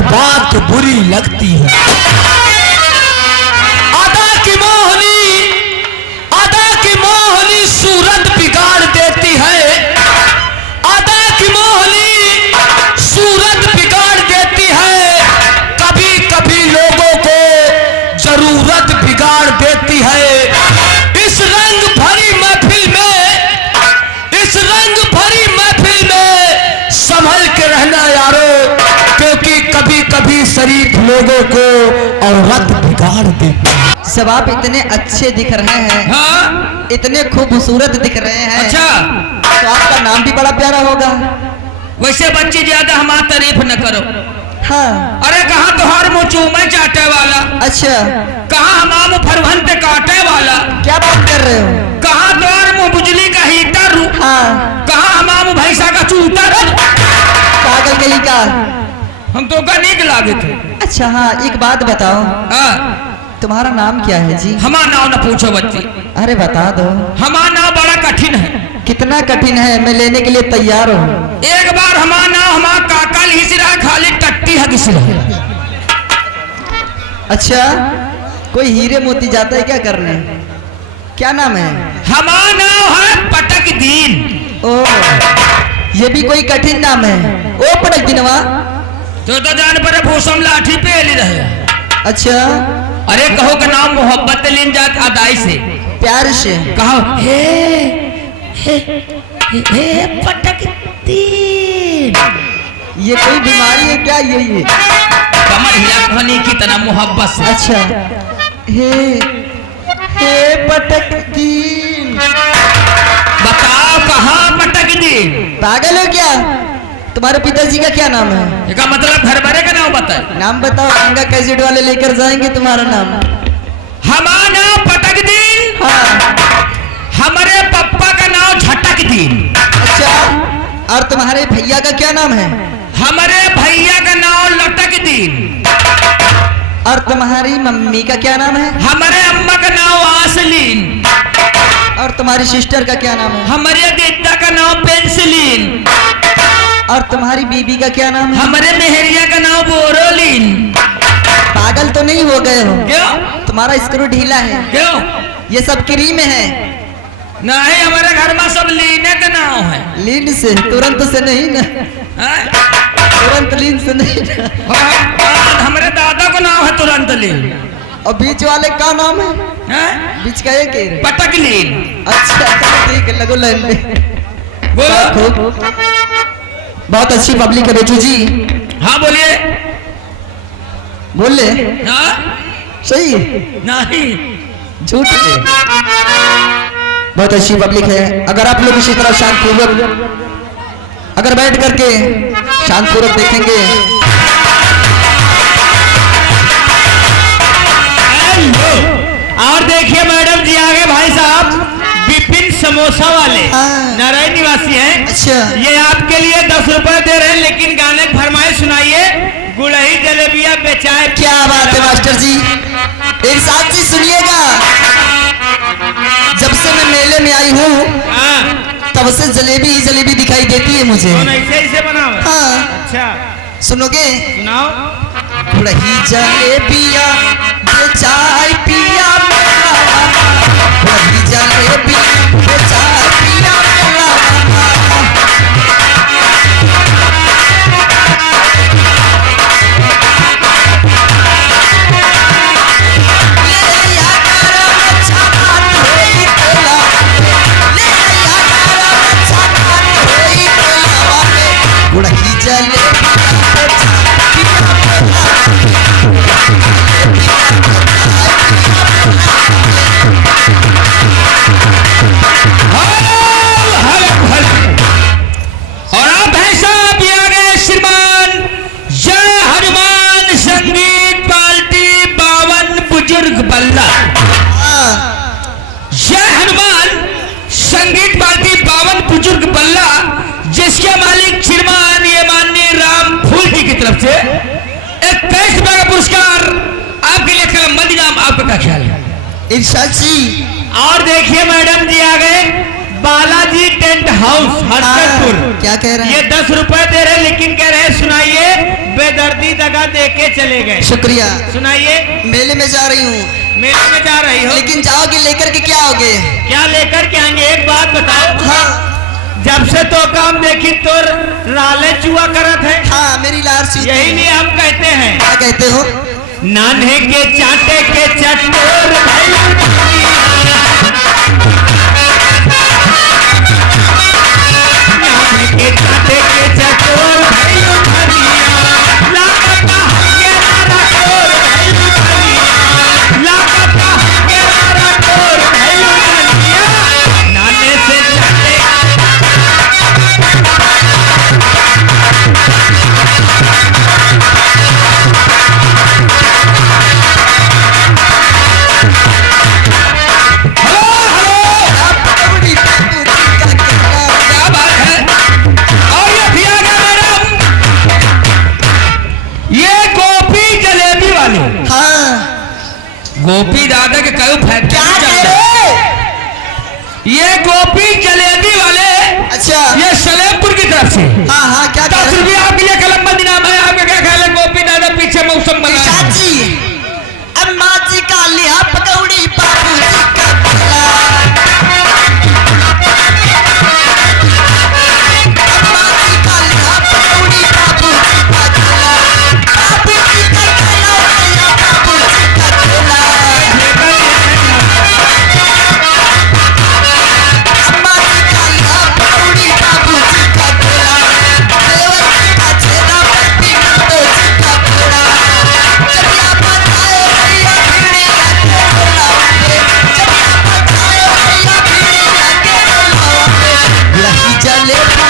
हर बात बुरी लगती है। अदा की मोहनी सूरत बिगाड़ देती है। अदा की मोहनी सूरत बिगाड़ देती है। कभी कभी लोगों को जरूरत बिगाड़ देती है। इस रंग भरी महफिल में संभल के रहना यारो, क्योंकि कभी कभी शरीफ लोगों को औरत बिगाड़ देती है। सब आप इतने अच्छे दिख रहे हैं। हाँ? इतने खूबसूरत दिख रहे हैं। अच्छा, तो आपका नाम भी बड़ा प्यारा होगा। वैसे बच्चे ज्यादा हमारी तारीफ न करो। हाँ। अरे कहाँ तुहार मुँह चूमे चाटे वाला, अच्छा, कहाँ हमाम फरवन पे काटे वाला, क्या बात कर रहे हो? कहाँ तुहार मुँह बिजली का हीटर, हाँ। कहाँ हमाम भैंसा का चूतर। पागल कहीं का, हम तो का नीक लागे थे। अच्छा हाँ, एक बात बताओ, हाँ? तुम्हारा नाम क्या है जी? हमारा नाम न पूछो बच्ची, अरे बता दो। हमारा नाम बड़ा कठिन है। कितना कठिन है? मैं लेने के लिए तैयार हूँ। एक बार हमारा नाम हमारा काका लिख रहा, खाली टट्टी है किसी रहा। अच्छा, कोई हीरे मोती जाता है क्या करने? क्या नाम है? हमारा नाम है पटक दीन। ओ, ये भी कोई कठिन नाम है। ओ पटक दिनवा, तो जान पर भूसम लाठी पे ले रहे। अच्छा, अरे कहो का नाम मोहब्बत लीन जात अदाई से, प्यार से कहो हे पटक दीन। ये कोई बीमारी है क्या? ये कमर हिला कहनी की तरह मोहब्बत से। अच्छा, हे पटक दीन। बताओ कहाँ पटक दीन? पागल हो क्या? तुम्हारे पिताजी का क्या नाम है? इसका मतलब घर भरे का नाम बताए। नाम बताओ, गंगा कैसेट वाले लेकर जाएंगे तुम्हारा नाम। हमारा नाम पटक दीन। हाँ। हमारे पप्पा का नाम झटक दीन। अच्छा, और तुम्हारे भैया का क्या नाम है? हमारे भैया का नाम लटक दीन। और तुम्हारी मम्मी का क्या नाम है? हमारे अम्मा का नाम आसलीन। और तुम्हारी सिस्टर का क्या नाम है? हमारे दीदा का नाम पेंसिलीन। और तुम्हारी बीबी का क्या नाम है? हमारे मेहरिया का नाम बोरोलीन। पागल तो नहीं हो गए हो? क्यों? तुम्हारा स्क्रू ढीला है। क्यों? ये सब क्रीम है। नहीं, हमारे घर में सब लीने का नाम है। लीन से? तुरंत से नहीं ना, तुरंत लीन से नहीं ना। हमारे दादा का नाम है तुरंत लीन। और बीच वाले का नाम है? बीच का एक ही है। पटक लीन। अच्छा ठीक है, लगो लाइन में। बोलो। बहुत अच्छी पब्लिक है बेचू जी। हाँ बोलिए। बोल ले। हाँ? सही नहीं, झूठ है। बहुत अच्छी पब्लिक है। अगर आप लोग इसी तरह शांतपूर्वक अगर बैठ करके शांतपूर्वक देखेंगे। और देखिए मैडम जी आगे भाई साहब विपिन समोसा वाले नारायण निवासी हैं। अच्छा, ये आपके लिए 10 रुपए दे रहे हैं, लेकिन गाने की फरमाइश सुनाइए। गुड़ही जलेबिया बेचाए। क्या बात है मास्टर जी, एक साथ जी सुनिएगा। जब से मैं मेले में आई हूँ तब से जलेबी ही जलेबी दिखाई देती है मुझे। ऐसे बनाओ। हाँ। अच्छा सुनोगे? सुनाओ। गुड़ही जलेबिया बेचाए पिया मेरा बाबा, गुड़ही जलेबी बेचाए पिया मेरा बाबा। गुड़ही जलेबी और आप हैं साहब ये आ गए श्रीमान जय हनुमान संगीत पार्टी 52 बुजुर्ग बल्ला। जय हनुमान संगीत पार्टी 52 बुजुर्ग बल्ला, जिसके मालिक श्रीमान ये माननीय राम फूल जी की तरफ से 21 रुपए का पुरस्कार आपके लिए। कलम मदीना, आपका क्या ख्याल है? इरशाद जी। और देखिए मैडम जी आ गए बालाजी टेंट हाउस हरकतपुर। क्या कह रहे ये हैं? 10 रुपए दे रहे, लेकिन कह रहे सुनाइए, बेदर्दी दगा दे के चले गए। शुक्रिया। सुनाइए। मेले में जा रही हूँ। मेले में जा रही हो, लेकिन जाओगे लेकर के क्या आओगे? क्या लेकर के आएंगे? एक बात बताओ। हाँ जब से तो काम देखी तो राले चुआ करत है। हाँ, मेरी लार सी यही नहीं हम कहते हैं। क्या कहते हो? नान्हे के चाटे के चटोर भैया, नान्हे के चाटे के चटोर भैया धनिया, लापता के नारा कोर भैया धनिया, लापता के नारा कोर भैया धनिया, नान्हे से चाटे क्या बात है। और ये भी आ गया मैडम, ये गोपी जलेबी वाले। हाँ, गोपी दादा के कई फैक्ट्री क्या कह चलता है। रहे? ये गोपी जलेबी वाले, अच्छा। ये सलेमपुर की तरफ से। हाँ हाँ, क्या कह 10 रहे? रुपये आपके लिए कलम बंद इनाम है। आपका क्या ख्याल है? गोपी दादा पीछे मौसम बना है। चाची, अम्मा जी का लिया पकौड़ी, बाबू जी का भला। अम्मा जी का लिया पकौड़ी, बाबू जी का भला। बाबू जी का भला, भैया बाबू जी का भला। अम्मा जी का लिया पकौड़ी, बाबू जी का भला। देवर जी का छेना, पट्टी नंदो जी का भला। चलिया बताए भैया भीड़ी लगे बोलावे, चलिया बताए भैया भीड़ी लगे बोलावे। लही जलेबी